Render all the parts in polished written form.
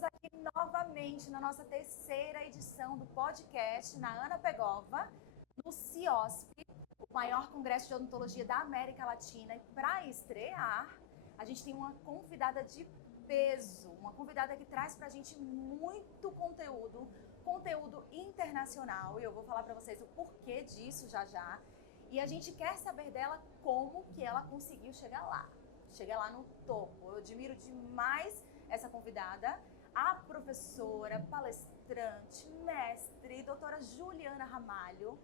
Estamos aqui novamente na nossa terceira edição do podcast na Ana Pegova, no CIOSP, o maior congresso de odontologia da América Latina. E para estrear, a gente tem uma convidada de peso, uma convidada que traz para a gente muito conteúdo internacional. E eu vou falar para vocês o porquê disso já já. E a gente quer saber dela como que ela conseguiu chegar lá no topo. Eu admiro demais essa convidada, a professora, palestrante, mestre, doutora Juliana Ramalho.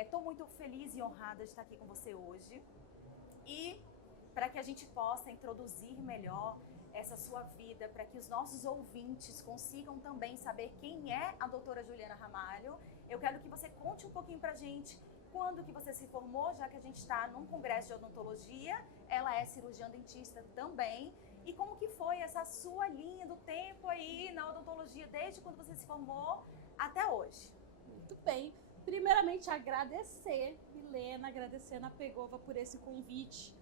Estou muito feliz e honrada de estar aqui com você hoje. E para que a gente possa introduzir melhor essa sua vida, para que os nossos ouvintes consigam também saber quem é a doutora Juliana Ramalho, eu quero que você conte um pouquinho para a gente quando que você se formou, já que a gente está num congresso de odontologia, ela é cirurgiã dentista também. E como que foi essa sua linha do tempo aí na odontologia, desde quando você se formou até hoje? Muito bem. Primeiramente, agradecer, Milena, agradecer a Ana Pegova por esse convite.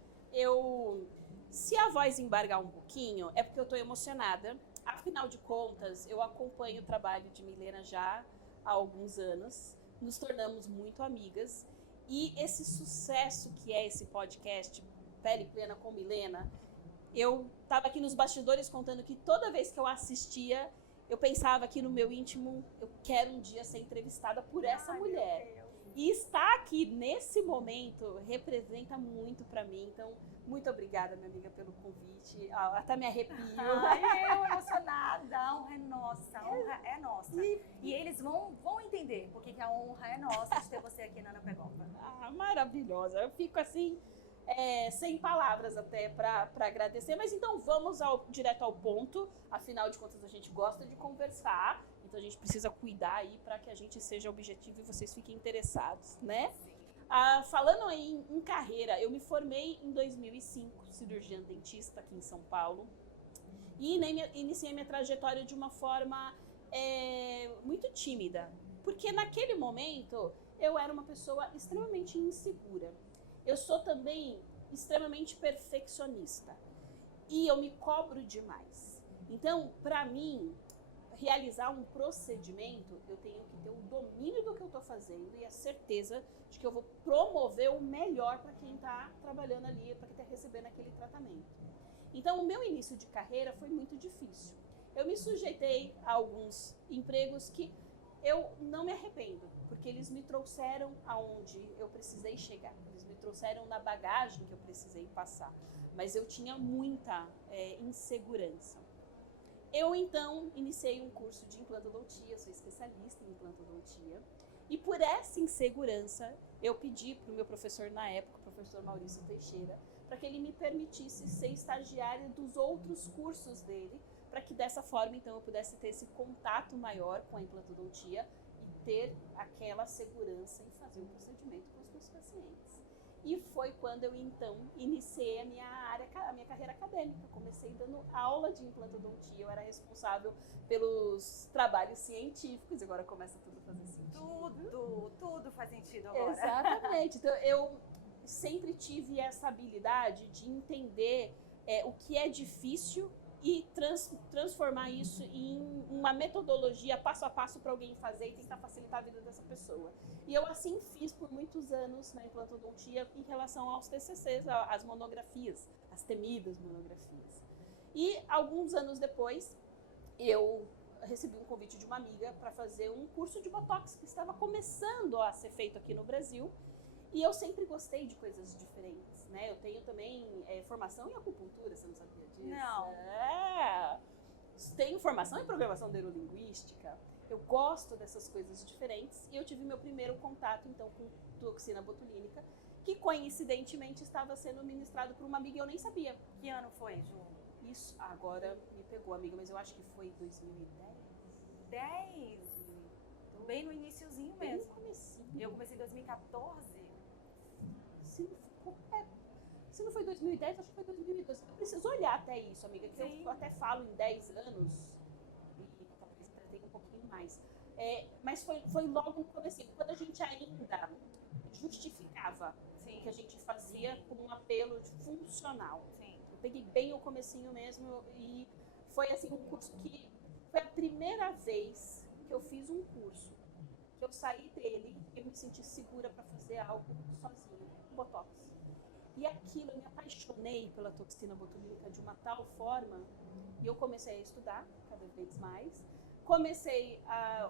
Se a voz embargar um pouquinho, é porque eu estou emocionada. Afinal de contas, eu acompanho o trabalho de Milena já há alguns anos. Nos tornamos muito amigas. E esse sucesso que é esse podcast, Pele Plena com Milena, eu estava aqui nos bastidores contando que toda vez que eu assistia, eu pensava aqui no meu íntimo, eu quero um dia ser entrevistada por essa mulher. E estar aqui nesse momento representa muito para mim. Então, muito obrigada, minha amiga, pelo convite. Até me arrepio. Eu emocionada. A honra é nossa. A honra é nossa. E eles vão entender porque que a honra é nossa de ter você aqui na Ana Pegova. Maravilhosa. Eu fico assim, sem palavras até para agradecer. Mas então vamos direto ao ponto. Afinal de contas, a gente gosta de conversar. Então a gente precisa cuidar aí para que a gente seja objetivo e vocês fiquem interessados, né? Falando aí em carreira, eu me formei em 2005, cirurgiã dentista aqui em São Paulo. E iniciei minha trajetória de uma forma muito tímida. Porque naquele momento eu era uma pessoa extremamente insegura. Eu sou também extremamente perfeccionista. E eu me cobro demais. Então, para mim, realizar um procedimento, eu tenho que ter o domínio do que eu estou fazendo e a certeza de que eu vou promover o melhor para quem está trabalhando ali, para quem está recebendo aquele tratamento. Então, o meu início de carreira foi muito difícil. Eu me sujeitei a alguns empregos que eu não me arrependo, porque eles me trouxeram aonde eu precisei chegar. Eles me trouxeram na bagagem que eu precisei passar. Mas eu tinha muita insegurança. Eu, então, iniciei um curso de implantodontia, sou especialista em implantodontia. E por essa insegurança, eu pedi para o meu professor na época, o professor Maurício Teixeira, para que ele me permitisse ser estagiária dos outros cursos dele, para que dessa forma, então, eu pudesse ter esse contato maior com a implantodontia e ter aquela segurança em fazer o procedimento com os meus pacientes. E foi quando eu, então, iniciei a minha carreira acadêmica. Comecei dando aula de implantodontia, eu era responsável pelos trabalhos científicos, agora começa tudo a fazer sentido. Tudo faz sentido agora. Exatamente. Então, eu sempre tive essa habilidade de entender o que é difícil e transformar isso em uma metodologia passo a passo para alguém fazer e tentar facilitar a vida dessa pessoa. E eu assim fiz por muitos anos na implantodontia em relação aos TCCs, às monografias, as temidas monografias. E alguns anos depois, eu recebi um convite de uma amiga para fazer um curso de Botox que estava começando a ser feito aqui no Brasil. E eu sempre gostei de coisas diferentes, né? Eu tenho também formação em acupuntura, você não sabia disso? Não. Tenho formação em programação neurolinguística. Eu gosto dessas coisas diferentes. E eu tive meu primeiro contato, então, com toxina botulínica, que coincidentemente estava sendo ministrado por uma amiga e eu nem sabia. Que ano foi, Ju? Isso agora me pegou, amiga, mas eu acho que foi 2010. 10? Bem no iniciozinho mesmo. Bem no comecinho. Eu comecei em 2014. Se não foi 2010, acho que foi 2012. Eu preciso olhar até isso, amiga, que eu até falo em 10 anos e talvez pretenda um pouquinho mais. Mas foi logo no começo, quando a gente ainda justificava o que a gente fazia com um apelo funcional. Sim. Eu peguei bem o comecinho mesmo e foi assim um curso que foi a primeira vez que eu fiz um curso, que eu saí dele e eu me senti segura para fazer algo sozinha, Botox. E aquilo, eu me apaixonei pela toxina botulínica de uma tal forma, e eu comecei a estudar cada vez mais. Comecei,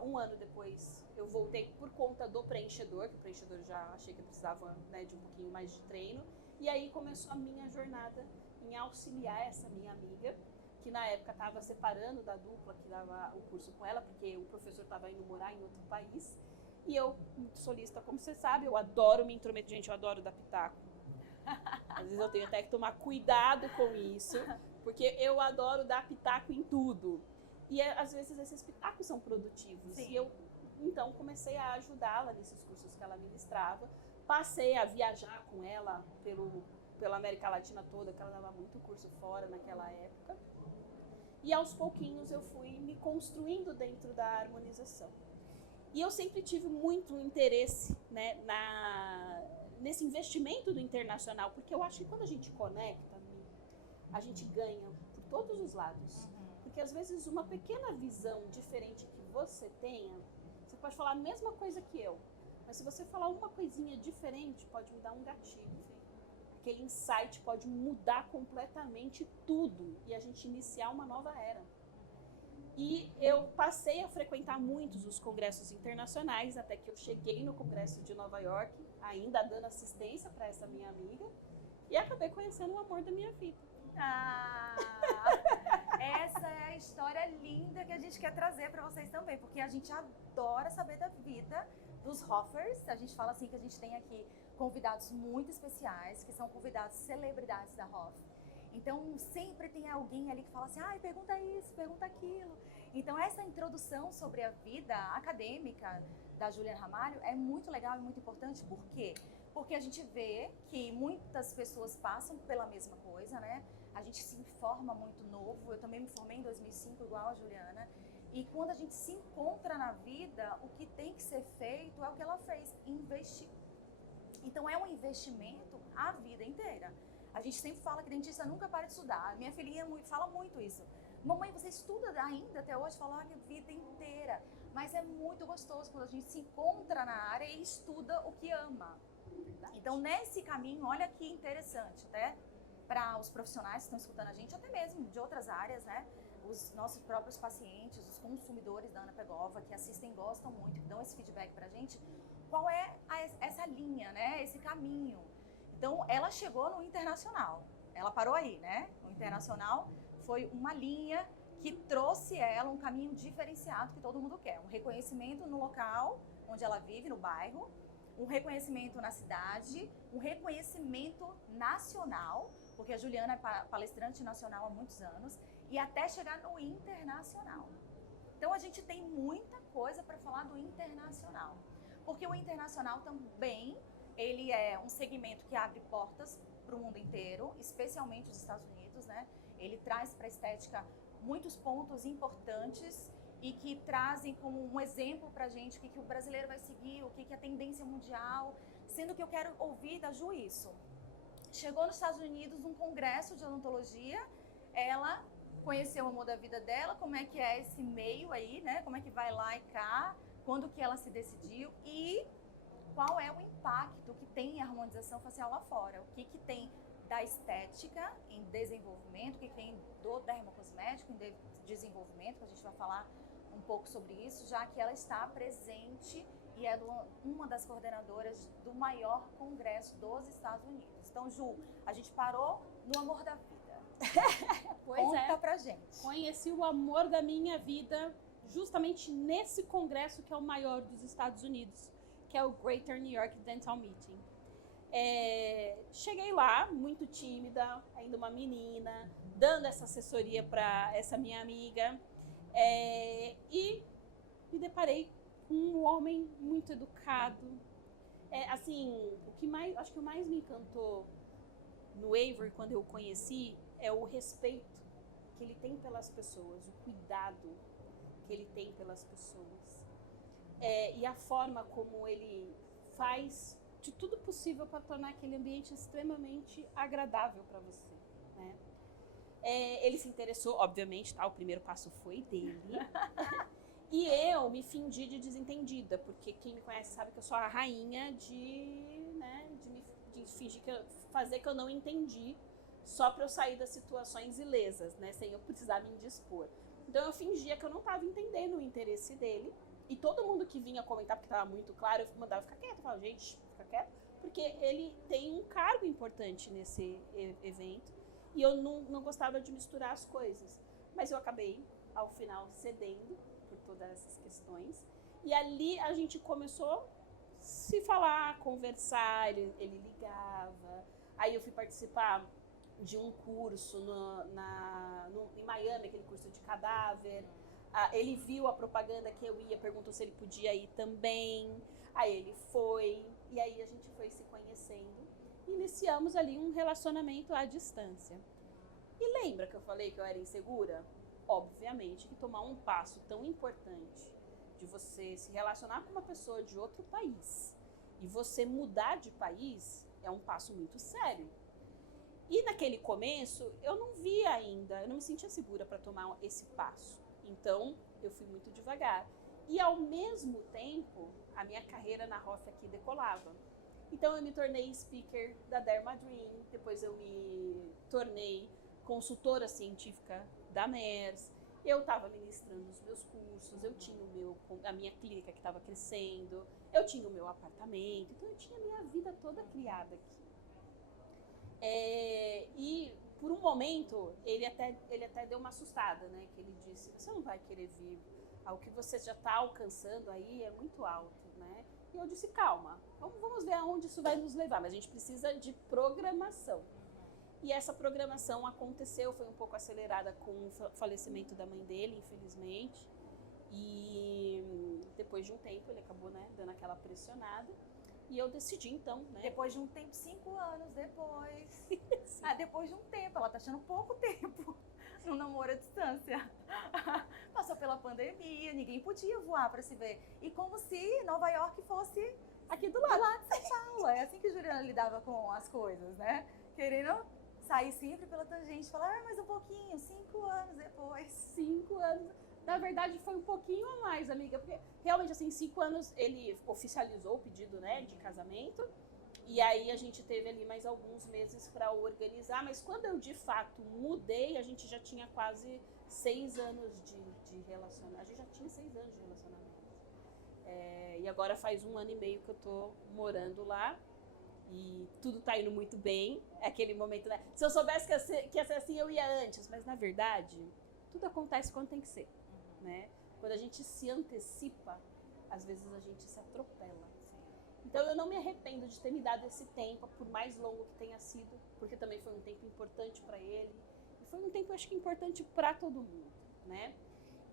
um ano depois, eu voltei por conta do preenchedor, que o preenchedor já achei que eu precisava, né, de um pouquinho mais de treino. E aí começou a minha jornada em auxiliar essa minha amiga, que na época estava separando da dupla que dava o curso com ela, porque o professor estava indo morar em outro país. E eu, muito solista, como você sabe, eu adoro me intrometer. Gente, eu adoro dar pitaco. Às vezes eu tenho até que tomar cuidado com isso, porque eu adoro dar pitaco em tudo. E às vezes esses pitacos são produtivos. Sim. E eu, então, comecei a ajudá-la nesses cursos que ela ministrava. Passei a viajar com ela pela América Latina toda, que ela dava muito curso fora naquela época. E aos pouquinhos eu fui me construindo dentro da harmonização. E eu sempre tive muito interesse, né, nesse investimento do internacional, porque eu acho que quando a gente conecta, a gente ganha por todos os lados. Porque às vezes uma pequena visão diferente que você tenha, você pode falar a mesma coisa que eu, mas se você falar uma coisinha diferente, pode me dar um gatilho. Aquele insight pode mudar completamente tudo e a gente iniciar uma nova era. E eu passei a frequentar muitos os congressos internacionais, até que eu cheguei no Congresso de Nova York, ainda dando assistência para essa minha amiga, e acabei conhecendo o amor da minha vida. Ah, essa é a história linda que a gente quer trazer para vocês também, porque a gente adora saber da vida dos Hoffers. A gente fala assim que a gente tem aqui convidados muito especiais, que são convidados celebridades da Hoff. Então, sempre tem alguém ali que fala assim, ai, pergunta isso, pergunta aquilo. Então, essa introdução sobre a vida acadêmica da Juliana Ramalho é muito legal e muito importante. Por quê? Porque a gente vê que muitas pessoas passam pela mesma coisa, né? A gente se informa muito novo. Eu também me formei em 2005, igual a Juliana. E quando a gente se encontra na vida, o que tem que ser feito é o que ela fez, investir. Então, é um investimento a vida inteira. A gente sempre fala que dentista nunca para de estudar. Minha filhinha fala muito isso. Mamãe, você estuda ainda até hoje? Fala a vida inteira. Mas é muito gostoso quando a gente se encontra na área e estuda o que ama. Então, nesse caminho, olha que interessante, até para os profissionais que estão escutando a gente, até mesmo de outras áreas, né? Os nossos próprios pacientes, os consumidores da Ana Pegova, que assistem, gostam muito, que dão esse feedback pra gente. Qual é essa linha, né? Esse caminho. Então, ela chegou no internacional. Ela parou aí, né? O internacional foi uma linha que trouxe ela um caminho diferenciado que todo mundo quer. Um reconhecimento no local onde ela vive, no bairro, um reconhecimento na cidade, um reconhecimento nacional, porque a Juliana é palestrante nacional há muitos anos, e até chegar no internacional. Então, a gente tem muita coisa para falar do internacional, porque o internacional também, ele é um segmento que abre portas para o mundo inteiro, especialmente os Estados Unidos, né? Ele traz para a estética muitos pontos importantes e que trazem como um exemplo para a gente o que o brasileiro vai seguir, o que é a tendência mundial, sendo que eu quero ouvir da Ju isso. Chegou nos Estados Unidos num congresso de odontologia, ela conheceu o amor da vida dela, como é que é esse meio aí, né? Como é que vai lá e cá, quando que ela se decidiu e qual é o impacto que tem a harmonização facial lá fora, o que tem da estética em desenvolvimento, o que tem do dermocosmético em desenvolvimento, que a gente vai falar um pouco sobre isso, já que ela está presente e é uma das coordenadoras do maior congresso dos Estados Unidos. Então, Ju, a gente parou no amor da vida. Pois Conta pra gente. Conheci o amor da minha vida justamente nesse congresso que é o maior dos Estados Unidos, que é o Greater New York Dental Meeting. Cheguei lá, muito tímida, ainda uma menina, dando essa assessoria para essa minha amiga, e me deparei com um homem muito educado. Assim, acho que o mais me encantou no Avery, quando eu o conheci, é o respeito que ele tem pelas pessoas, o cuidado que ele tem pelas pessoas. E a forma como ele faz de tudo possível para tornar aquele ambiente extremamente agradável para você, né? Ele se interessou, obviamente, tá? O primeiro passo foi dele. E eu me fingi de desentendida, porque quem me conhece sabe que eu sou a rainha de fingir fazer que eu não entendi, só para eu sair das situações ilesas, né? Sem eu precisar me indispor. Então eu fingia que eu não estava entendendo o interesse dele. E todo mundo que vinha comentar, porque estava muito claro, eu mandava ficar quieto. Eu falava, gente, fica quieto. Porque ele tem um cargo importante nesse evento. E eu não gostava de misturar as coisas. Mas eu acabei, ao final, cedendo por todas essas questões. E ali a gente começou a se falar, conversar, ele ligava. Aí eu fui participar de um curso em Miami, aquele curso de cadáver. Ele viu a propaganda que eu ia, perguntou se ele podia ir também. Aí ele foi, e aí a gente foi se conhecendo. E iniciamos ali um relacionamento à distância. E lembra que eu falei que eu era insegura? Obviamente que tomar um passo tão importante de você se relacionar com uma pessoa de outro país e você mudar de país é um passo muito sério. E naquele começo eu não via ainda, eu não me sentia segura para tomar esse passo. Então eu fui muito devagar. E ao mesmo tempo a minha carreira na Hoff aqui decolava. Então eu me tornei speaker da Dermadream, depois eu me tornei consultora científica da MERS, eu estava ministrando os meus cursos, eu tinha a minha clínica que estava crescendo, eu tinha o meu apartamento, então eu tinha a minha vida toda criada aqui. E por um momento ele até deu uma assustada, né? Que ele disse, você não vai querer vir, o que você já está alcançando aí é muito alto, né? E eu disse, calma, vamos ver aonde isso vai nos levar, mas a gente precisa de programação. E essa programação aconteceu, foi um pouco acelerada com o falecimento da mãe dele, infelizmente. E depois de um tempo ele acabou, né, dando aquela pressionada. E eu decidi então, né? Depois de um tempo, 5 anos depois. Depois de um tempo, ela tá achando pouco tempo no namoro à distância. Passou pela pandemia, ninguém podia voar para se ver. E como se Nova York fosse aqui do lado de São Paulo. É assim que Juliana lidava com as coisas, né? Querendo sair sempre pela tangente, falar, mais um pouquinho, 5 anos depois. 5 anos. Na verdade, foi um pouquinho a mais, amiga, porque realmente, assim, 5 anos ele oficializou o pedido, né, de casamento, e aí a gente teve ali mais alguns meses para organizar, mas quando eu, de fato, mudei, a gente já tinha quase 6 anos de relacionamento. A gente já tinha 6 anos de relacionamento. E agora faz 1 ano e meio que eu tô morando lá, e tudo tá indo muito bem. É aquele momento, né? Se eu soubesse que ia ser assim, eu ia antes. Mas, na verdade, tudo acontece quando tem que ser, né? Quando a gente se antecipa, às vezes a gente se atropela. Então, eu não me arrependo de ter me dado esse tempo, por mais longo que tenha sido, porque também foi um tempo importante para ele. E foi um tempo, acho que, importante para todo mundo, né?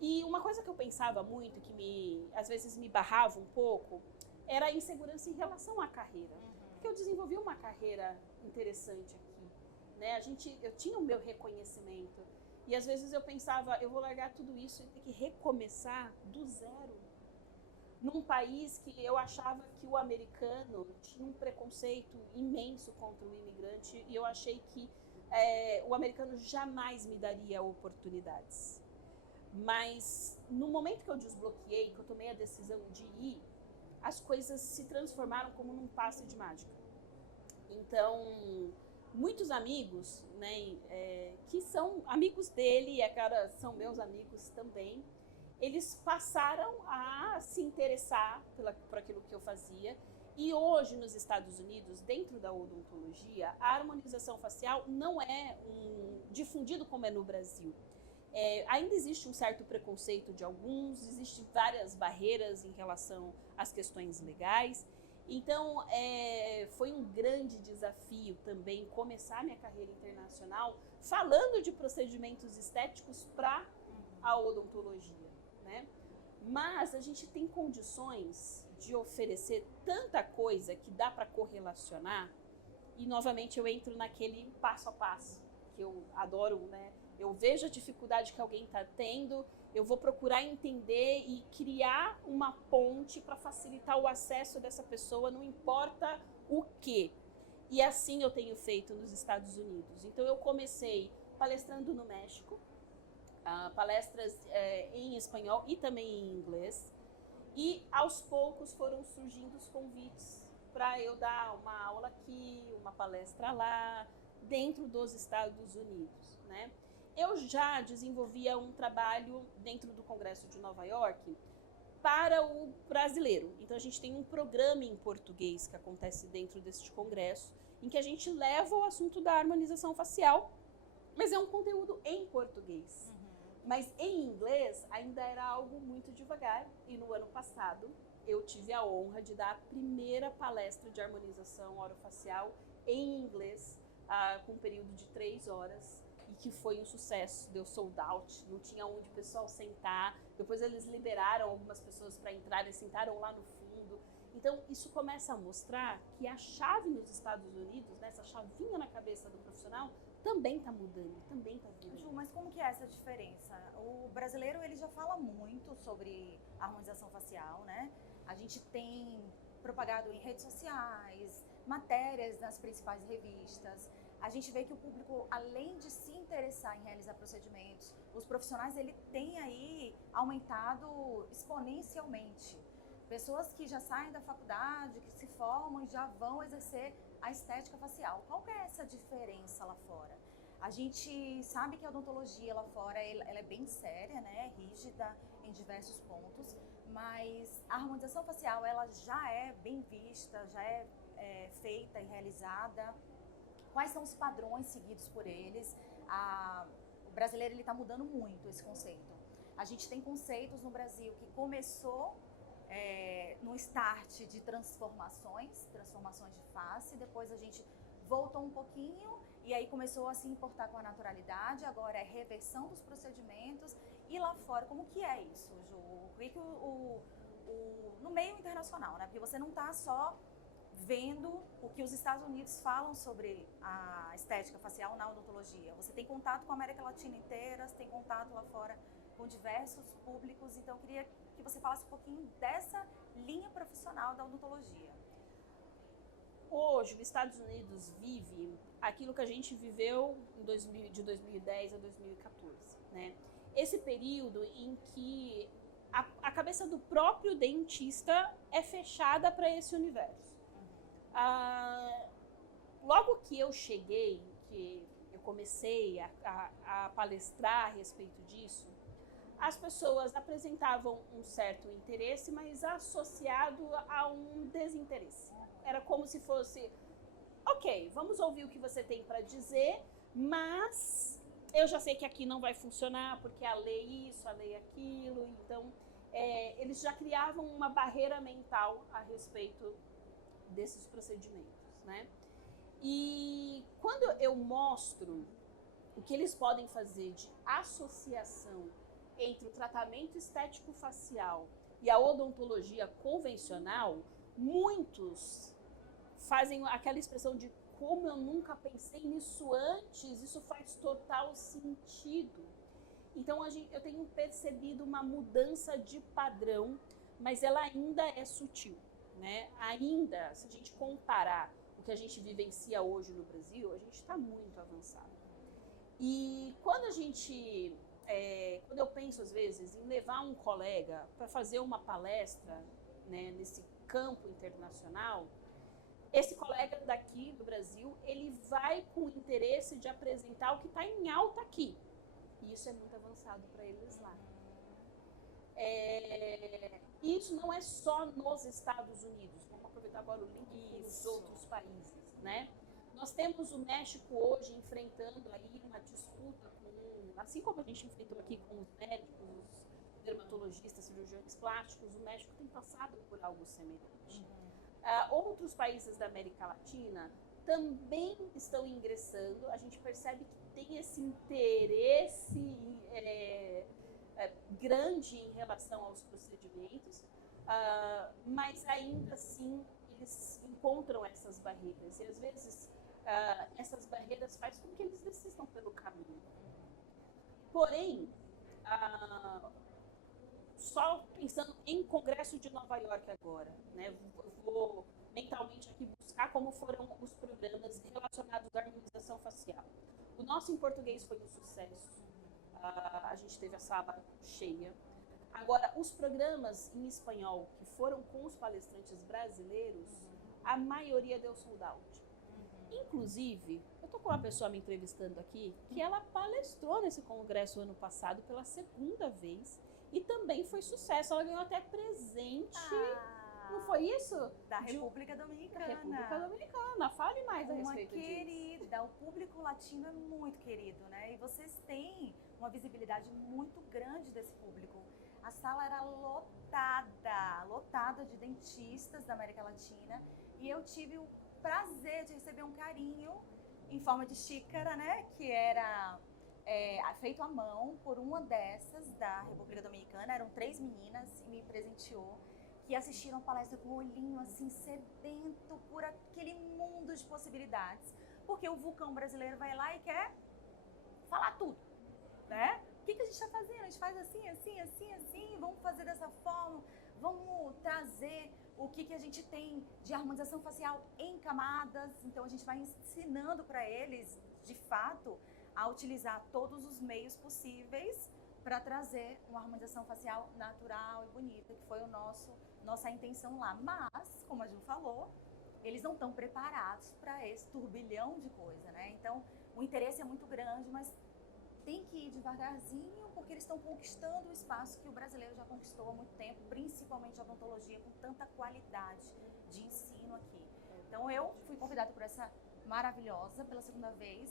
E uma coisa que eu pensava muito, que às vezes me barrava um pouco, era a insegurança em relação à carreira. Porque eu desenvolvi uma carreira interessante aqui, né? Eu tinha o meu reconhecimento. E às vezes eu pensava, eu vou largar tudo isso e ter que recomeçar do zero. Num país que eu achava que o americano tinha um preconceito imenso contra o imigrante e eu achei que o americano jamais me daria oportunidades. Mas no momento que eu desbloqueei, que eu tomei a decisão de ir, as coisas se transformaram como num passe de mágica. Então, muitos amigos, né, que são amigos dele e agora são meus amigos também, eles passaram a se interessar por aquilo que eu fazia. E hoje, nos Estados Unidos, dentro da odontologia, a harmonização facial não é difundido como é no Brasil. Ainda existe um certo preconceito de alguns, existem várias barreiras em relação às questões legais. Então, foi um grande desafio também começar minha carreira internacional falando de procedimentos estéticos para a odontologia, né? Mas a gente tem condições de oferecer tanta coisa que dá para correlacionar e, novamente, eu entro naquele passo a passo que eu adoro, né? Eu vejo a dificuldade que alguém está tendo, eu vou procurar entender e criar uma ponte para facilitar o acesso dessa pessoa, não importa o quê. E assim eu tenho feito nos Estados Unidos. Então eu comecei palestrando no México, palestras em espanhol e também em inglês. E aos poucos foram surgindo os convites para eu dar uma aula aqui, uma palestra lá, dentro dos Estados Unidos, né? Eu já desenvolvia um trabalho dentro do Congresso de Nova York para o brasileiro. Então, a gente tem um programa em português que acontece dentro deste congresso, em que a gente leva o assunto da harmonização facial, mas é um conteúdo em português. Mas em inglês ainda era algo muito devagar, e no ano passado eu tive a honra de dar a primeira palestra de harmonização orofacial em inglês, com um período de 3 horas, e que foi um sucesso, deu sold out, não tinha onde o pessoal sentar. Depois eles liberaram algumas pessoas para entrar e sentaram lá no fundo. Então isso começa a mostrar que a chave nos Estados Unidos, né, essa chavinha na cabeça do profissional, também está mudando, também está virando. Ju, mas como que é essa diferença? O brasileiro, ele já fala muito sobre harmonização facial, né? A gente tem propagado em redes sociais, matérias nas principais revistas. A gente vê que o público, além de se interessar em realizar procedimentos, os profissionais, ele tem aí aumentado exponencialmente. Pessoas que já saem da faculdade, que se formam e já vão exercer a estética facial. Qual que é essa diferença lá fora? A gente sabe que a odontologia lá fora ela é bem séria, né? Rígida em diversos pontos, mas a harmonização facial ela já é bem vista, já é feita e realizada. Quais são os padrões seguidos por eles? O brasileiro está mudando muito esse conceito. A gente tem conceitos no Brasil que começou no start de transformações de face, depois a gente voltou um pouquinho e aí começou a se importar com a naturalidade, agora é reversão dos procedimentos. E lá fora, como que é isso, Ju? No meio internacional, né? Porque você não está só vendo o que os Estados Unidos falam sobre a estética facial na odontologia. Você tem contato com a América Latina inteira, você tem contato lá fora com diversos públicos, então eu queria que você falasse um pouquinho dessa linha profissional da odontologia. Hoje, os Estados Unidos vive aquilo que a gente viveu de 2010 a 2014, né? Esse período em que a cabeça do próprio dentista é fechada para esse universo. Logo que eu cheguei, que eu comecei a palestrar a respeito disso, as pessoas apresentavam um certo interesse, mas associado a um desinteresse. Era como se fosse, ok, vamos ouvir o que você tem para dizer, mas eu já sei que aqui não vai funcionar, porque a lei isso, a lei aquilo. Então, eles já criavam uma barreira mental a respeito desses procedimentos, né? E quando eu mostro o que eles podem fazer de associação entre o tratamento estético facial e a odontologia convencional, muitos fazem aquela expressão de como eu nunca pensei nisso antes, isso faz total sentido. Então eu tenho percebido uma mudança de padrão, mas ela ainda é sutil, né? Ainda, se a gente comparar o que a gente vivencia hoje no Brasil, a gente está muito avançado. E quando quando eu penso às vezes em levar um colega para fazer uma palestra, né, nesse campo internacional, esse colega daqui do Brasil, ele vai com o interesse de apresentar o que está em alta aqui. E isso é muito avançado para eles lá. Isso não é só nos Estados Unidos. Vamos aproveitar agora o link com os outros países, né? Nós temos o México hoje enfrentando aí uma disputa assim como a gente enfrentou aqui com os médicos, os dermatologistas, cirurgiões plásticos, o México tem passado por algo semelhante. Outros países da América Latina também estão ingressando. A gente percebe que tem esse interesse grande em relação aos procedimentos, mas ainda assim eles encontram essas barreiras e às vezes essas barreiras fazem com que eles desistam pelo caminho. Porém, só pensando em Congresso de Nova York agora, né? Vou mentalmente aqui buscar como foram os programas relacionados à harmonização facial. O nosso em português foi um sucesso. A gente teve a sala cheia. Agora, os programas em espanhol que foram com os palestrantes brasileiros, a maioria deu sold out. Inclusive, eu tô com uma pessoa me entrevistando aqui que ela palestrou nesse congresso ano passado pela segunda vez e também foi sucesso. Ela ganhou até presente. Não foi isso? Da República Dominicana. Da República Dominicana. Fale mais a respeito disso. Uma querida. O público latino é muito querido, né? E vocês têm uma visibilidade muito grande desse público. A sala era lotada de dentistas da América Latina. E eu tive o prazer de receber um carinho em forma de xícara, né? Que era feito à mão por uma dessas da República Dominicana. Eram 3 meninas e me presenteou. Que assistiram a palestra com o olhinho assim, sedento por aquele mundo de possibilidades. Porque o vulcão brasileiro vai lá e quer falar tudo, né? O que a gente está fazendo? A gente faz assim, assim, assim, assim, vamos fazer dessa forma, vamos trazer o que a gente tem de harmonização facial em camadas. Então a gente vai ensinando para eles, de fato, a utilizar todos os meios possíveis para trazer uma harmonização facial natural e bonita, que foi nossa intenção lá. Mas, como a Ju falou, eles não estão preparados para esse turbilhão de coisa, né? Então, o interesse é muito grande, mas tem que ir devagarzinho, porque eles estão conquistando o espaço que o brasileiro já conquistou há muito tempo, principalmente a odontologia, com tanta qualidade de ensino aqui. Então, eu fui convidada por essa maravilhosa pela segunda vez.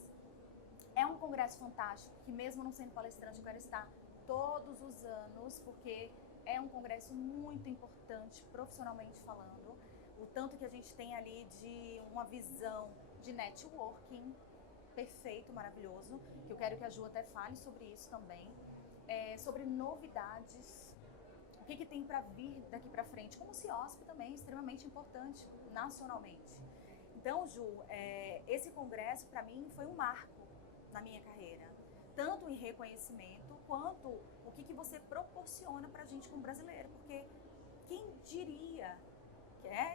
É um congresso fantástico, que mesmo não sendo palestrante, eu quero estar todos os anos, porque é um congresso muito importante, profissionalmente falando. O tanto que a gente tem ali de uma visão de networking perfeito, maravilhoso, que eu quero que a Ju até fale sobre isso também. Sobre novidades, o que tem para vir daqui para frente, como o CIOSP também, extremamente importante nacionalmente. Então, Ju, esse congresso para mim foi um marco na minha carreira, tanto em reconhecimento, quanto o que você proporciona pra gente como brasileiro, porque quem diria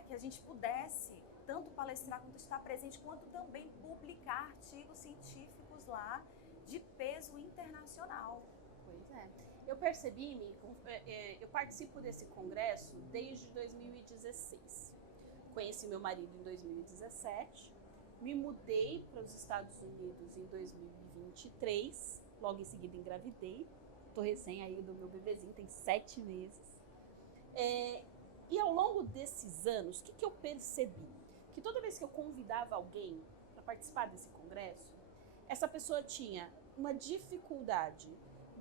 que a gente pudesse tanto palestrar, quanto estar presente, quanto também publicar artigos científicos lá de peso internacional. Pois é. Eu percebi, eu participo desse congresso desde 2016. Conheci meu marido em 2017, me mudei para os Estados Unidos em 2023, logo em seguida engravidei. Tô recém aí do meu bebezinho, tem 7 meses. E ao longo desses anos, o que eu percebi? Que toda vez que eu convidava alguém para participar desse congresso, essa pessoa tinha uma dificuldade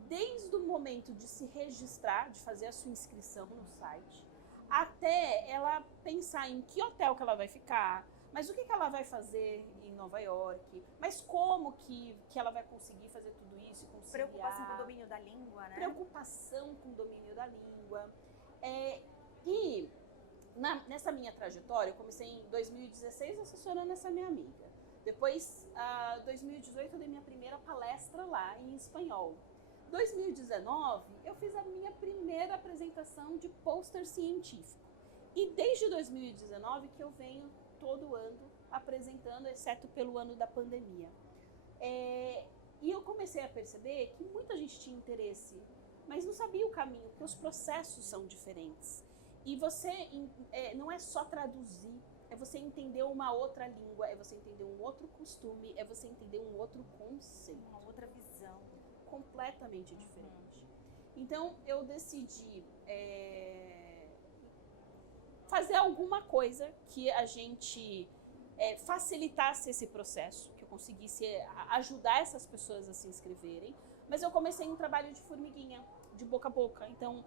desde o momento de se registrar, de fazer a sua inscrição no site, até ela pensar em que hotel que ela vai ficar, mas o que ela vai fazer em Nova York, mas como que ela vai conseguir fazer tudo isso, conciliar. Preocupação com o domínio da língua, né? Preocupação com o domínio da língua. E nessa minha trajetória, eu comecei em 2016 assessorando essa minha amiga. Depois, em 2018, eu dei minha primeira palestra lá em espanhol. 2019, eu fiz a minha primeira apresentação de pôster científico. E desde 2019 que eu venho todo ano apresentando, exceto pelo ano da pandemia. E eu comecei a perceber que muita gente tinha interesse, mas não sabia o caminho, porque os processos são diferentes. E você não é só traduzir, é você entender uma outra língua, é você entender um outro costume, é você entender um outro conceito. Uma outra visão. Completamente diferente. Então, eu decidi fazer alguma coisa que a gente facilitasse esse processo, que eu conseguisse ajudar essas pessoas a se inscreverem, mas eu comecei um trabalho de formiguinha, de boca a boca. Então,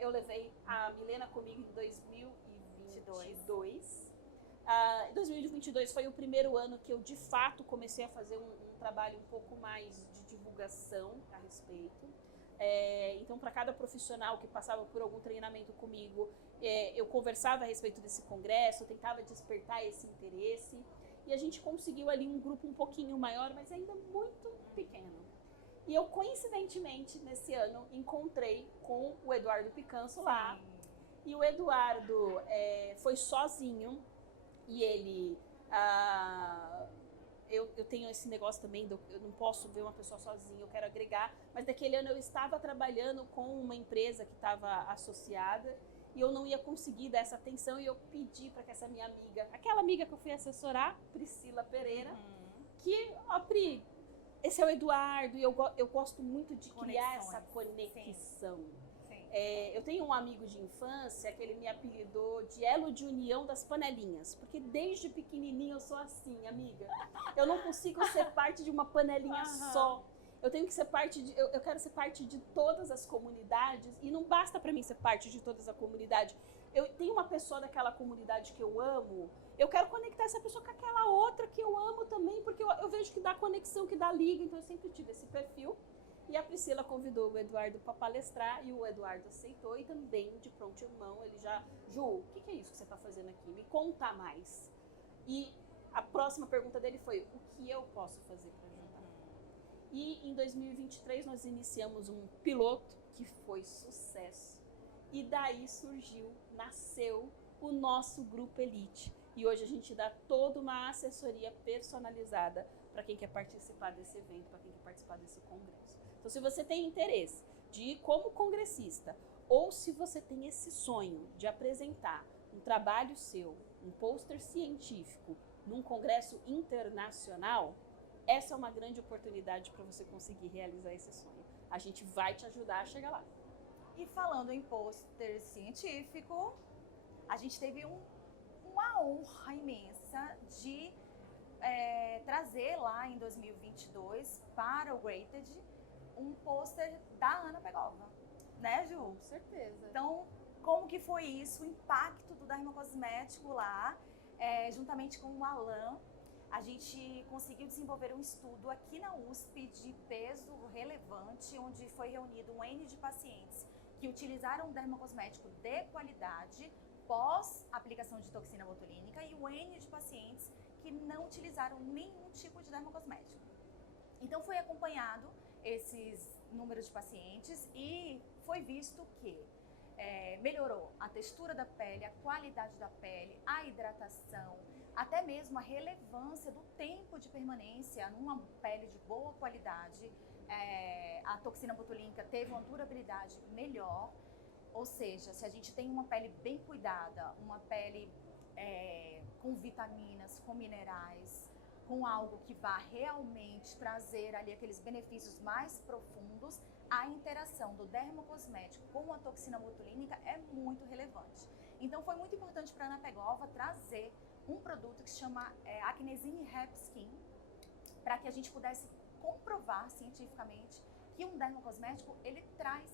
eu levei a Milena comigo em 2022. 2022 foi o primeiro ano que eu, de fato, comecei a fazer um trabalho um pouco mais de divulgação a respeito. Então, para cada profissional que passava por algum treinamento comigo, eu conversava a respeito desse congresso, eu tentava despertar esse interesse, e a gente conseguiu ali um grupo um pouquinho maior, mas ainda muito pequeno. E eu, coincidentemente, nesse ano, encontrei com o Eduardo Picanso lá, e o Eduardo foi sozinho, e ele eu tenho esse negócio também, eu não posso ver uma pessoa sozinha, eu quero agregar, mas daquele ano eu estava trabalhando com uma empresa que estava associada e eu não ia conseguir dar essa atenção e eu pedi para que essa minha amiga, aquela amiga que eu fui assessorar, Priscila Pereira, que, ó, Pri, esse é o Eduardo e eu gosto muito de criar essa conexão. Eu tenho um amigo de infância que ele me apelidou de elo de união das panelinhas, porque desde pequenininho eu sou assim, amiga. Eu não consigo ser parte de uma panelinha só. Eu tenho que ser parte eu quero ser parte de todas as comunidades e não basta para mim ser parte de todas as comunidades. Eu tenho uma pessoa daquela comunidade que eu amo, eu quero conectar essa pessoa com aquela outra que eu amo também, porque eu vejo que dá conexão, que dá liga, então eu sempre tive esse perfil. E a Priscila convidou o Eduardo para palestrar e o Eduardo aceitou e também, de pronto irmão, ele já... Ju, o que é isso que você está fazendo aqui? Me conta mais. E a próxima pergunta dele foi, o que eu posso fazer para ajudar? E em 2023 nós iniciamos um piloto que foi sucesso. E daí nasceu o nosso Grupo Elite. E hoje a gente dá toda uma assessoria personalizada para quem quer participar desse evento, para quem quer participar desse congresso. Então, se você tem interesse de ir como congressista, ou se você tem esse sonho de apresentar um trabalho seu, um pôster científico, num congresso internacional, essa é uma grande oportunidade para você conseguir realizar esse sonho. A gente vai te ajudar a chegar lá. E falando em pôster científico, a gente teve uma honra imensa de trazer lá em 2022 para o Greated um pôster da Ana Pegova, né, Ju? Com certeza. Então, como que foi isso, o impacto do dermocosmético lá, juntamente com o Alan, a gente conseguiu desenvolver um estudo aqui na USP de peso relevante, onde foi reunido um N de pacientes que utilizaram um dermocosmético de qualidade pós aplicação de toxina botulínica e o N de pacientes que não utilizaram nenhum tipo de dermocosmético. Então foi acompanhado esses números de pacientes e foi visto que melhorou a textura da pele, a qualidade da pele, a hidratação, até mesmo a relevância do tempo de permanência numa pele de boa qualidade. A toxina botulínica teve uma durabilidade melhor, ou seja, se a gente tem uma pele bem cuidada, uma pele com vitaminas, com minerais, com algo que vá realmente trazer ali aqueles benefícios mais profundos, a interação do dermocosmético com a toxina botulínica é muito relevante. Então foi muito importante para a Ana Pegova trazer um produto que se chama Acnesin Rep Skin, para que a gente pudesse comprovar cientificamente que um dermocosmético ele traz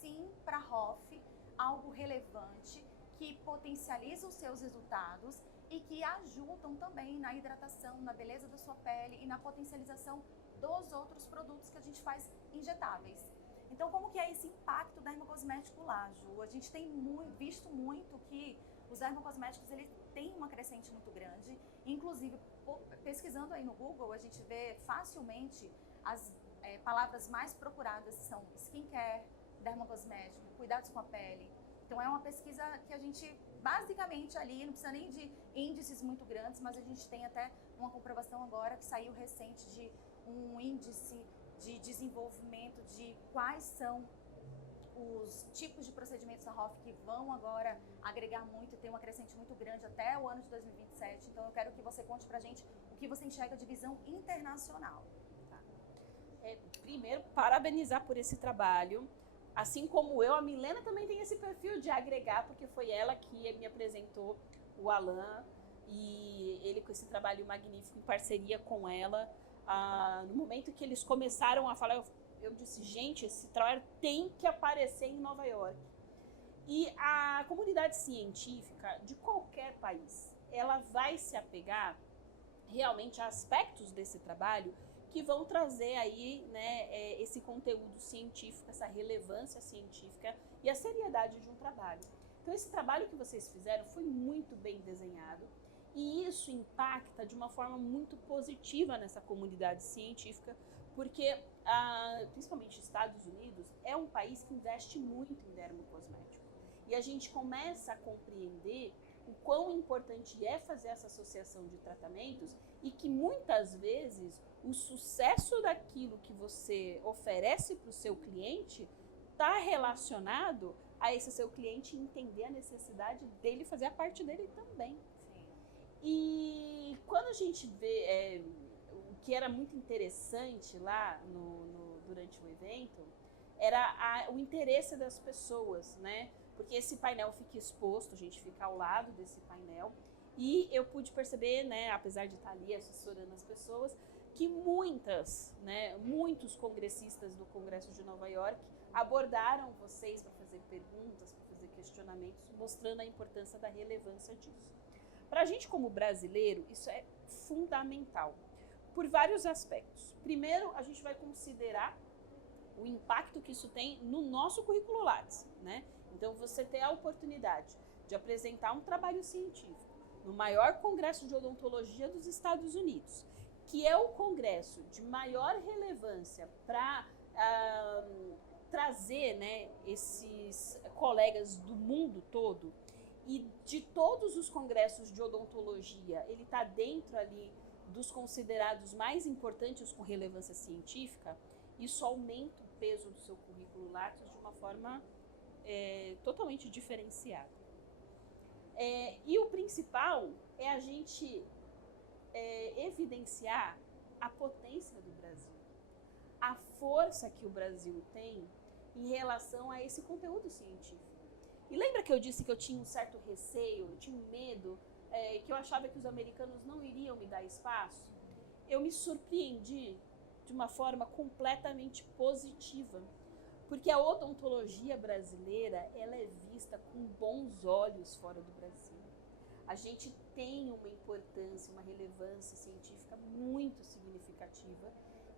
sim para a ROF algo relevante, que potencializa os seus resultados e que ajudam também na hidratação, na beleza da sua pele e na potencialização dos outros produtos que a gente faz injetáveis. Então, como que é esse impacto dermocosmético lá, Ju? A gente tem visto muito que os dermocosméticos eles têm uma crescente muito grande. Inclusive, pesquisando aí no Google, a gente vê facilmente as palavras mais procuradas são skincare, dermocosmético, cuidados com a pele. Então, é uma pesquisa que a gente, basicamente, ali, não precisa nem de índices muito grandes, mas a gente tem até uma comprovação agora que saiu recente de um índice de desenvolvimento de quais são os tipos de procedimentos da ROF que vão agora agregar muito e ter uma crescente muito grande até o ano de 2027. Então, eu quero que você conte pra gente o que você enxerga de visão internacional. Tá. Primeiro, parabenizar por esse trabalho. Assim como eu, a Milena também tem esse perfil de agregar, porque foi ela que me apresentou o Alan e ele com esse trabalho magnífico em parceria com ela. No momento que eles começaram a falar, eu disse, gente, esse trabalho tem que aparecer em Nova York. E a comunidade científica de qualquer país, ela vai se apegar realmente a aspectos desse trabalho que vão trazer aí, né, esse conteúdo científico, essa relevância científica e a seriedade de um trabalho. Então, esse trabalho que vocês fizeram foi muito bem desenhado e isso impacta de uma forma muito positiva nessa comunidade científica, porque, principalmente Estados Unidos, é um país que investe muito em dermocosmético. E a gente começa a compreender o quão importante é fazer essa associação de tratamentos e que muitas vezes o sucesso daquilo que você oferece para o seu cliente está relacionado a esse seu cliente entender a necessidade dele fazer a parte dele também. Sim. E quando a gente vê o que era muito interessante lá durante o evento, era o interesse das pessoas, né? Porque esse painel fica exposto, a gente fica ao lado desse painel, e eu pude perceber, né, apesar de estar ali assessorando as pessoas, que muitos congressistas do Congresso de Nova York abordaram vocês para fazer perguntas, para fazer questionamentos, mostrando a importância da relevância disso. Para a gente, como brasileiro, isso é fundamental, por vários aspectos. Primeiro, a gente vai considerar o impacto que isso tem no nosso currículo Lattes, né? Então, você ter a oportunidade de apresentar um trabalho científico no maior congresso de odontologia dos Estados Unidos, que é o congresso de maior relevância para trazer, né, esses colegas do mundo todo, e de todos os congressos de odontologia, ele está dentro ali dos considerados mais importantes com relevância científica, isso aumenta o peso do seu currículo Lattes de uma forma totalmente diferenciada. E o principal é a gente evidenciar a potência do Brasil, a força que o Brasil tem em relação a esse conteúdo científico. E lembra que eu disse que eu tinha um certo receio, eu tinha um medo, que eu achava que os americanos não iriam me dar espaço? Eu me surpreendi de uma forma completamente positiva, porque a odontologia brasileira, ela é vista com bons olhos fora do Brasil. A gente tem uma importância, uma relevância científica muito significativa,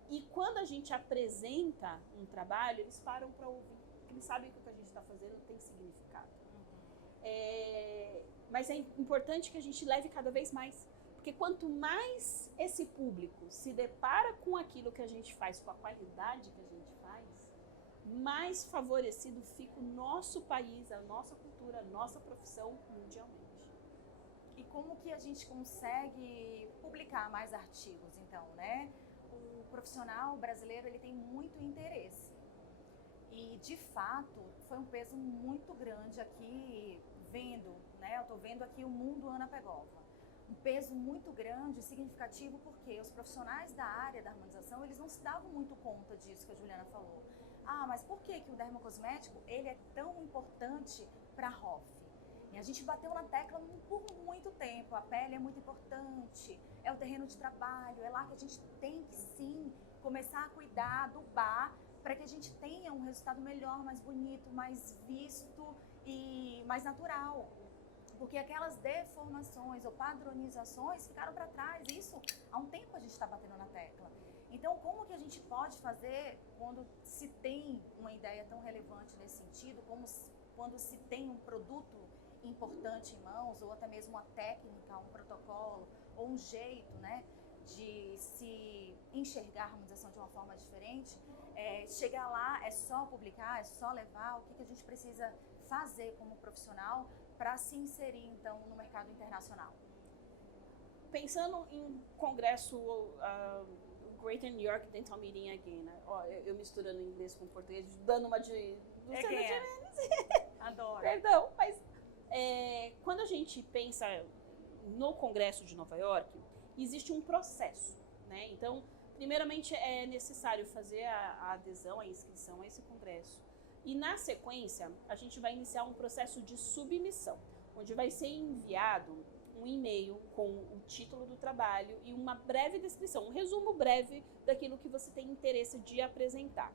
e quando a gente apresenta um trabalho, eles param para ouvir, porque eles sabem que o que a gente está fazendo tem significado. Mas é importante que a gente leve cada vez mais, porque quanto mais esse público se depara com aquilo que a gente faz, com a qualidade que a gente faz, mais favorecido fica o nosso país, a nossa cultura, a nossa profissão mundialmente. E como que a gente consegue publicar mais artigos, então, né? O profissional brasileiro, ele tem muito interesse. E, de fato, foi um peso muito grande aqui, né? Eu tô vendo aqui o Mundo Ana Pegova. Um peso muito grande, significativo, porque os profissionais da área da harmonização, eles não se davam muito conta disso que a Juliana falou. Ah, mas por que o dermocosmético, ele é tão importante para a ROF? E a gente bateu na tecla por muito tempo, a pele é muito importante, é o terreno de trabalho, é lá que a gente tem que sim começar a cuidar, adubar, para que a gente tenha um resultado melhor, mais bonito, mais visto e mais natural. Porque aquelas deformações ou padronizações ficaram para trás. Isso, há um tempo a gente está batendo na tecla. Então, como que a gente pode fazer quando se tem uma ideia tão relevante nesse sentido, quando se tem um produto importante em mãos, ou até mesmo uma técnica, um protocolo, ou um jeito, né, de se enxergar a harmonização de uma forma diferente, chegar lá é só publicar, é só levar, o que a gente precisa fazer como profissional para se inserir, então, no mercado internacional? Pensando em congresso, Greater New York Dental Meeting Again, né? Eu misturando inglês com português, dando uma de... Adoro. Perdão, mas quando a gente pensa no Congresso de Nova York, existe um processo, né? Então, primeiramente é necessário fazer a adesão, a inscrição a esse congresso. E na sequência, a gente vai iniciar um processo de submissão, onde vai ser enviado um e-mail com o título do trabalho e uma breve descrição, um resumo breve daquilo que você tem interesse de apresentar.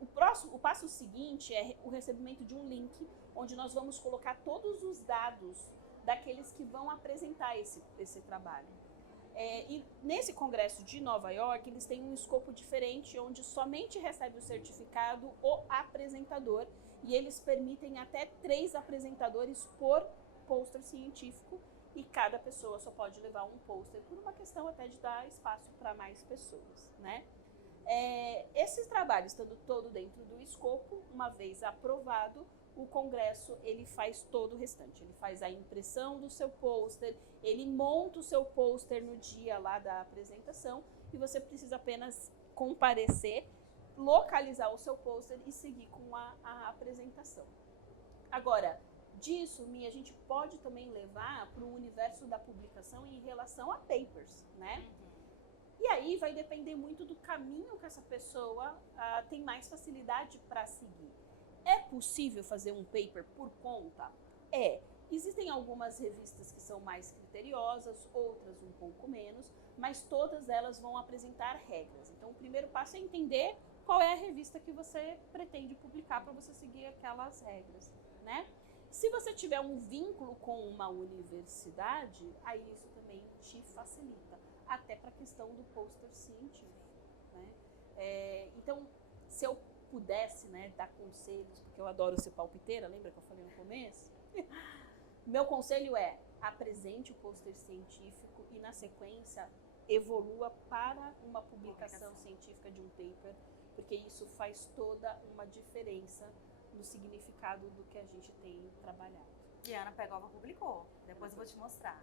O passo seguinte é o recebimento de um link, onde nós vamos colocar todos os dados daqueles que vão apresentar esse trabalho. E nesse congresso de Nova York, eles têm um escopo diferente, onde somente recebe o certificado o apresentador, e eles permitem até 3 apresentadores por pôster científico, e cada pessoa só pode levar um pôster, por uma questão até de dar espaço para mais pessoas, né? Esses trabalhos, estando todo dentro do escopo, uma vez aprovado, o Congresso ele faz todo o restante. Ele faz a impressão do seu pôster, ele monta o seu pôster no dia lá da apresentação e você precisa apenas comparecer, localizar o seu pôster e seguir com a apresentação. Agora, disso, Mi, a gente pode também levar para o universo da publicação em relação a papers, né? E aí vai depender muito do caminho que essa pessoa tem mais facilidade para seguir. É possível fazer um paper por conta? Existem algumas revistas que são mais criteriosas, outras um pouco menos, mas todas elas vão apresentar regras. Então, o primeiro passo é entender qual é a revista que você pretende publicar para você seguir aquelas regras, né? Se você tiver um vínculo com uma universidade, aí isso também te facilita, até para a questão do pôster científico, né? Então, se eu pudesse, né, dar conselhos, porque eu adoro ser palpiteira, lembra que eu falei no começo? Meu conselho é: apresente o pôster científico e, na sequência, evolua para uma publicação científica de um paper, porque isso faz toda uma diferença no significado do que a gente tem trabalhado. E a Ana Pegova publicou, depois eu vou te mostrar.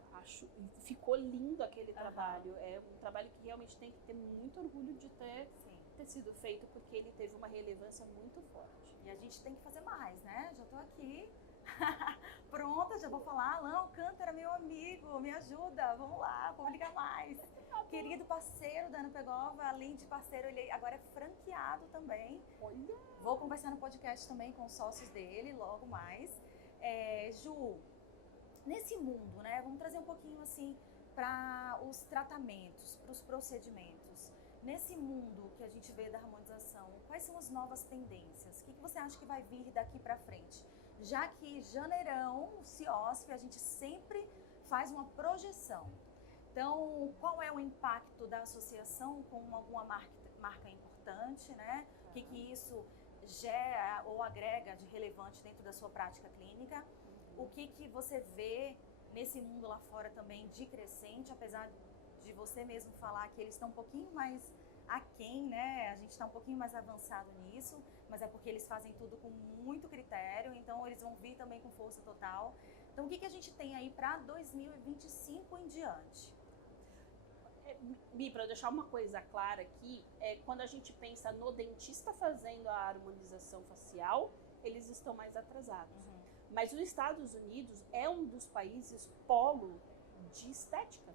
Ficou lindo aquele trabalho, é um trabalho que realmente tem que ter muito orgulho de ter sido feito, porque ele teve uma relevância muito forte. E a gente tem que fazer mais, né? Já tô aqui pronta, já vou falar: Alan Alcântara, meu amigo, me ajuda, vamos lá, publicar mais. Querido parceiro da Ana Pegova, além de parceiro, ele agora é franqueado também. Olha! Vou conversar no podcast também com os sócios dele, logo mais. Ju, nesse mundo, né, vamos trazer um pouquinho assim para os tratamentos, para os procedimentos. Nesse mundo que a gente vê da harmonização, quais são as novas tendências? O que você acha que vai vir daqui para frente? Já que janeirão, o CIOSP, a gente sempre faz uma projeção. Então, qual é o impacto da associação com alguma marca importante, né? O que isso gera ou agrega de relevante dentro da sua prática clínica? O que você vê nesse mundo lá fora também de crescente, apesar de você mesmo falar que eles estão um pouquinho mais aquém, né? A gente está um pouquinho mais avançado nisso, mas é porque eles fazem tudo com muito critério, então eles vão vir também com força total. Então, o que a gente tem aí para 2025 em diante? Mi, para deixar uma coisa clara aqui, quando a gente pensa no dentista fazendo a harmonização facial, eles estão mais atrasados. Mas os Estados Unidos é um dos países polo de estética.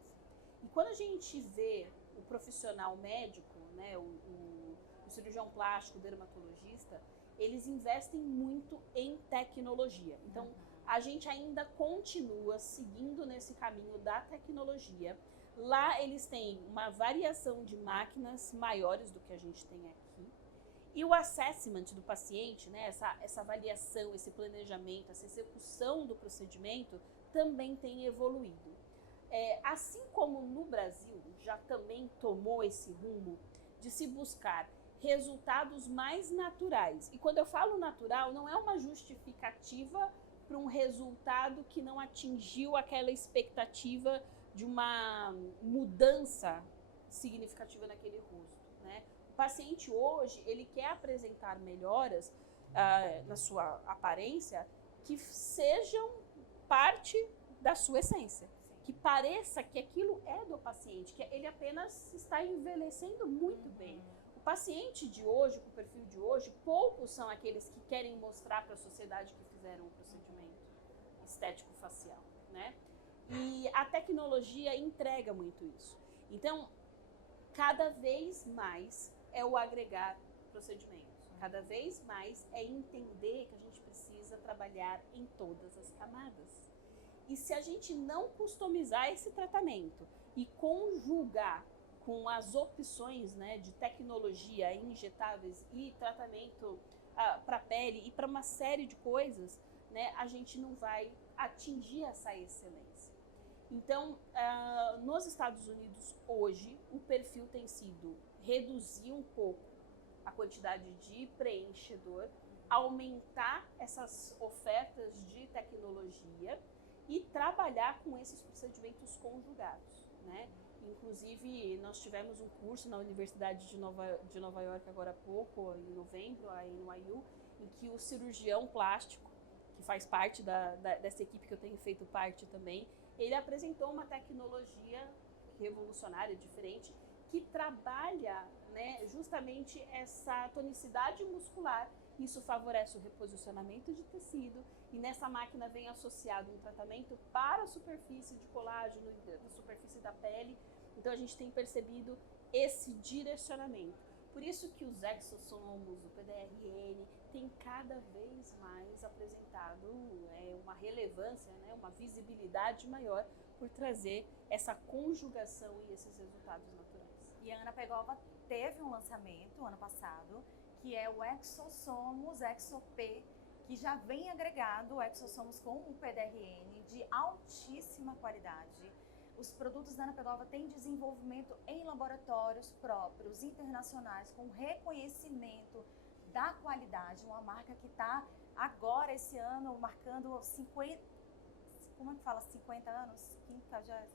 E quando a gente vê o profissional médico, né, o cirurgião plástico, o dermatologista, eles investem muito em tecnologia. Então, a gente ainda continua seguindo nesse caminho da tecnologia. Lá eles têm uma variação de máquinas maiores do que a gente tem aqui. E o assessment do paciente, né, essa avaliação, esse planejamento, essa execução do procedimento também tem evoluído. Assim como no Brasil já também tomou esse rumo de se buscar resultados mais naturais. E quando eu falo natural, não é uma justificativa para um resultado que não atingiu aquela expectativa de uma mudança significativa naquele rosto, né? O paciente hoje, ele quer apresentar melhoras na sua aparência que sejam parte da sua essência. Que pareça que aquilo é do paciente, que ele apenas está envelhecendo muito bem. O paciente de hoje, com o perfil de hoje, poucos são aqueles que querem mostrar para a sociedade que fizeram o procedimento estético facial, né? E a tecnologia entrega muito isso. Então, cada vez mais é o agregar procedimentos. Cada vez mais é entender que a gente precisa trabalhar em todas as camadas. E se a gente não customizar esse tratamento e conjugar com as opções, né, de tecnologia, injetáveis e tratamento para a pele e para uma série de coisas, né, a gente não vai atingir essa excelência. Então, nos Estados Unidos hoje, o perfil tem sido reduzir um pouco a quantidade de preenchedor, aumentar essas ofertas de tecnologia e trabalhar com esses procedimentos conjugados, né? Inclusive, nós tivemos um curso na Universidade de Nova York agora há pouco, em novembro, a NYU, em que o cirurgião plástico, que faz parte dessa equipe que eu tenho feito parte também, ele apresentou uma tecnologia revolucionária, diferente, que trabalha, né, justamente essa tonicidade muscular. Isso favorece o reposicionamento de tecido e nessa máquina vem associado um tratamento para a superfície de colágeno, da superfície da pele. Então a gente tem percebido esse direcionamento. Por isso que os exossomos, o PDRN, tem cada vez mais apresentado uma relevância, né, uma visibilidade maior por trazer essa conjugação e esses resultados naturais. E a Ana Pegova teve um lançamento ano passado, que é o Exossomos ExoP, que já vem agregado o Exossomos com o PDRN de altíssima qualidade. Os produtos da Ana Pegova têm desenvolvimento em laboratórios próprios, internacionais, com reconhecimento da qualidade. Uma marca que está agora, esse ano, marcando 50... Como é que fala? 50 anos? 50,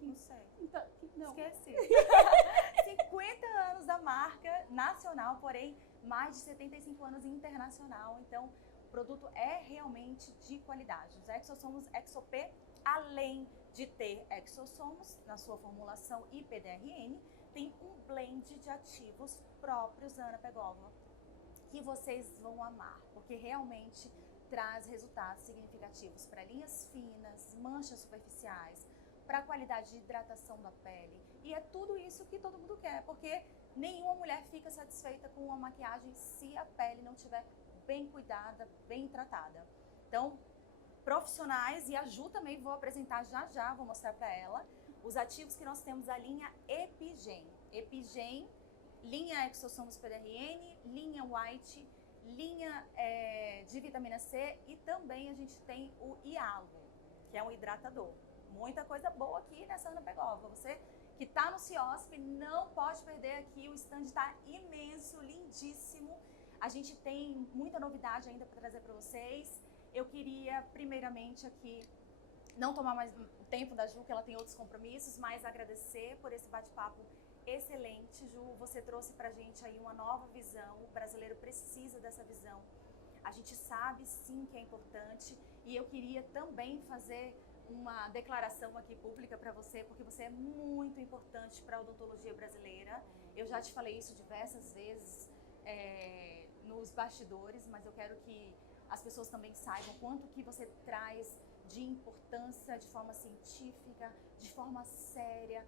não sei. Então, não. Esqueci. 50 anos da marca nacional, porém mais de 75 anos internacional. Então, o produto é realmente de qualidade. Os Exossomos ExoP, além de ter Exossomos na sua formulação e PDRN, tem um blend de ativos próprios da Ana Pegova, que vocês vão amar, porque realmente traz resultados significativos para linhas finas, manchas superficiais, para a qualidade de hidratação da pele. E é tudo isso que todo mundo quer, porque nenhuma mulher fica satisfeita com uma maquiagem se a pele não estiver bem cuidada, bem tratada. Então, profissionais, e a Ju também vou apresentar já, vou mostrar para ela, os ativos que nós temos, a linha Epigen. Epigen, linha Exossomos PDRN, linha White, linha de vitamina C e também a gente tem o Hialo, que é um hidratador. Muita coisa boa aqui nessa Ana Pegova. Você que está no CIOSP não pode perder aqui, o stand está imenso, lindíssimo. A gente tem muita novidade ainda para trazer para vocês. Eu queria primeiramente aqui não tomar mais o tempo da Ju, que ela tem outros compromissos, mas agradecer por esse bate-papo excelente. Ju, você trouxe pra gente aí uma nova visão, o brasileiro precisa dessa visão. A gente sabe sim que é importante e eu queria também fazer uma declaração aqui pública para você, porque você é muito importante para a odontologia brasileira. Eu já te falei isso diversas vezes nos bastidores, mas eu quero que as pessoas também saibam quanto que você traz de importância, de forma científica, de forma séria,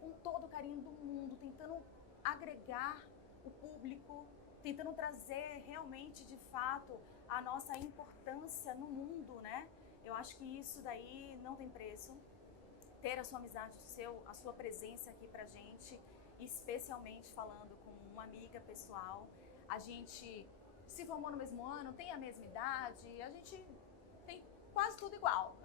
com todo o carinho do mundo, tentando agregar o público, tentando trazer realmente, de fato, a nossa importância no mundo, né? Eu acho que isso daí não tem preço. Ter a sua amizade, a sua presença aqui pra gente, especialmente falando com uma amiga pessoal. A gente se formou no mesmo ano, tem a mesma idade, a gente tem quase tudo igual.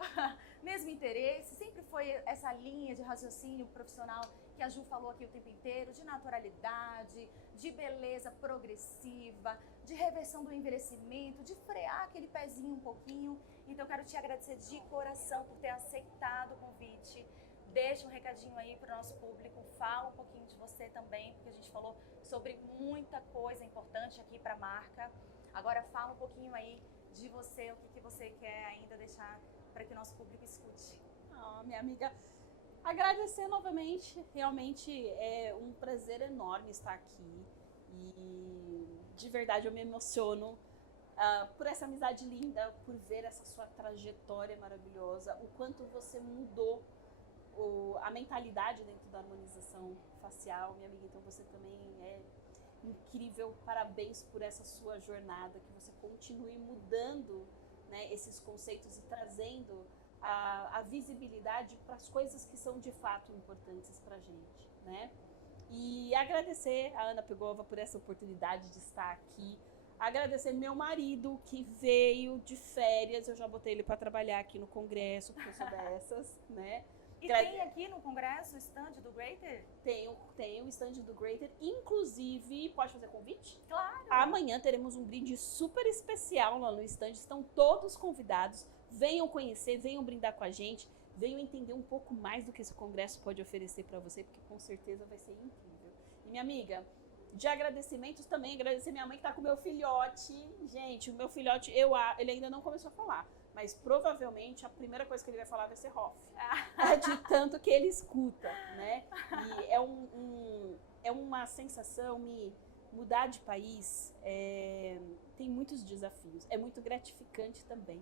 Mesmo interesse, sempre foi essa linha de raciocínio profissional que a Ju falou aqui o tempo inteiro, de naturalidade, de beleza progressiva, de reversão do envelhecimento, de frear aquele pezinho um pouquinho. Então eu quero te agradecer de coração por ter aceitado o convite. Deixa um recadinho aí para o nosso público, fala um pouquinho de você também, porque a gente falou sobre muita coisa importante aqui para a marca. Agora fala um pouquinho aí de você, o que você quer ainda deixar para que o nosso público escute. Minha amiga, agradecer novamente, realmente é um prazer enorme estar aqui e de verdade eu me emociono por essa amizade linda, por ver essa sua trajetória maravilhosa, o quanto você mudou a mentalidade dentro da harmonização facial, minha amiga. Então você também é incrível, parabéns por essa sua jornada, que você continue mudando, né, esses conceitos e trazendo a visibilidade para as coisas que são de fato importantes para a gente, né? E agradecer a Ana Pegova por essa oportunidade de estar aqui, agradecer meu marido que veio de férias, eu já botei ele para trabalhar aqui no congresso, porque eu sou dessas, né? E tem aqui no congresso o stand do Greater? Tem o stand do Greater, inclusive, pode fazer convite? Claro! Amanhã teremos um brinde super especial lá no stand, estão todos convidados, venham conhecer, venham brindar com a gente, venham entender um pouco mais do que esse congresso pode oferecer para você, porque com certeza vai ser incrível. E minha amiga, de agradecimentos também, agradecer minha mãe que tá com o meu filhote. Gente, o meu filhote, ele ainda não começou a falar, mas provavelmente a primeira coisa que ele vai falar vai ser Hoff. De tanto que ele escuta, né? E é uma sensação, mudar de país tem muitos desafios, é muito gratificante também,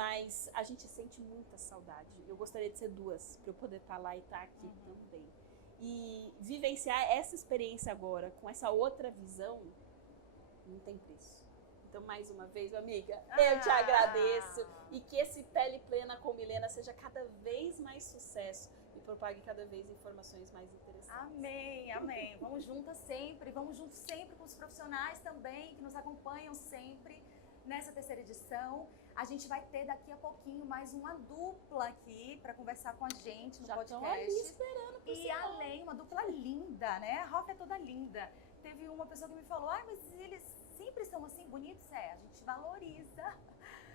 mas a gente sente muita saudade. Eu gostaria de ser duas, para eu poder estar lá e estar aqui também. E vivenciar essa experiência agora, com essa outra visão, não tem preço. Então, mais uma vez, amiga, eu te agradeço. E que esse Pele Plena com Milena seja cada vez mais sucesso e propague cada vez informações mais interessantes. Amém, amém. Vamos juntas sempre com os profissionais também, que nos acompanham sempre nessa terceira edição. A gente vai ter daqui a pouquinho mais uma dupla aqui para conversar com a gente no podcast. Já estão ali esperando por E além, uma dupla linda, né? A Hoff é toda linda. Teve uma pessoa que me falou, mas eles sempre são assim bonitos. A gente valoriza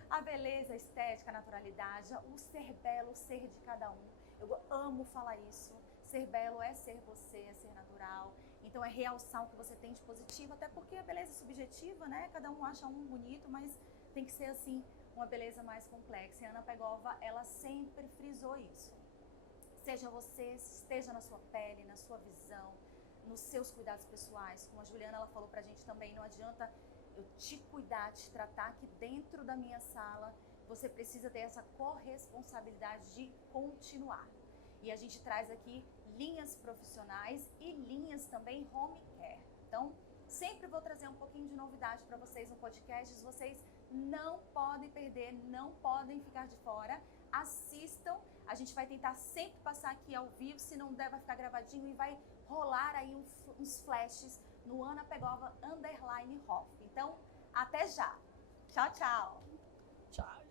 a beleza, a estética, a naturalidade, o ser belo, o ser de cada um. Eu amo falar isso. Ser belo é ser você, é ser natural. Então é realçar o que você tem de positivo, até porque a beleza é subjetiva, né? Cada um acha um bonito, mas tem que ser assim, uma beleza mais complexa. E a Ana Pegova, ela sempre frisou isso. Seja você, esteja na sua pele, na sua visão, nos seus cuidados pessoais. Como a Juliana, ela falou pra gente também, não adianta eu te cuidar, te tratar aqui dentro da minha sala. Você precisa ter essa corresponsabilidade de continuar. E a gente traz aqui linhas profissionais e linhas também home care. Então, sempre vou trazer um pouquinho de novidade para vocês no podcast. Vocês não podem perder, não podem ficar de fora. Assistam. A gente vai tentar sempre passar aqui ao vivo. Se não der, vai ficar gravadinho e vai rolar aí uns flashes no Ana Pegova _Hoff. Então, até já. Tchau, tchau. Tchau.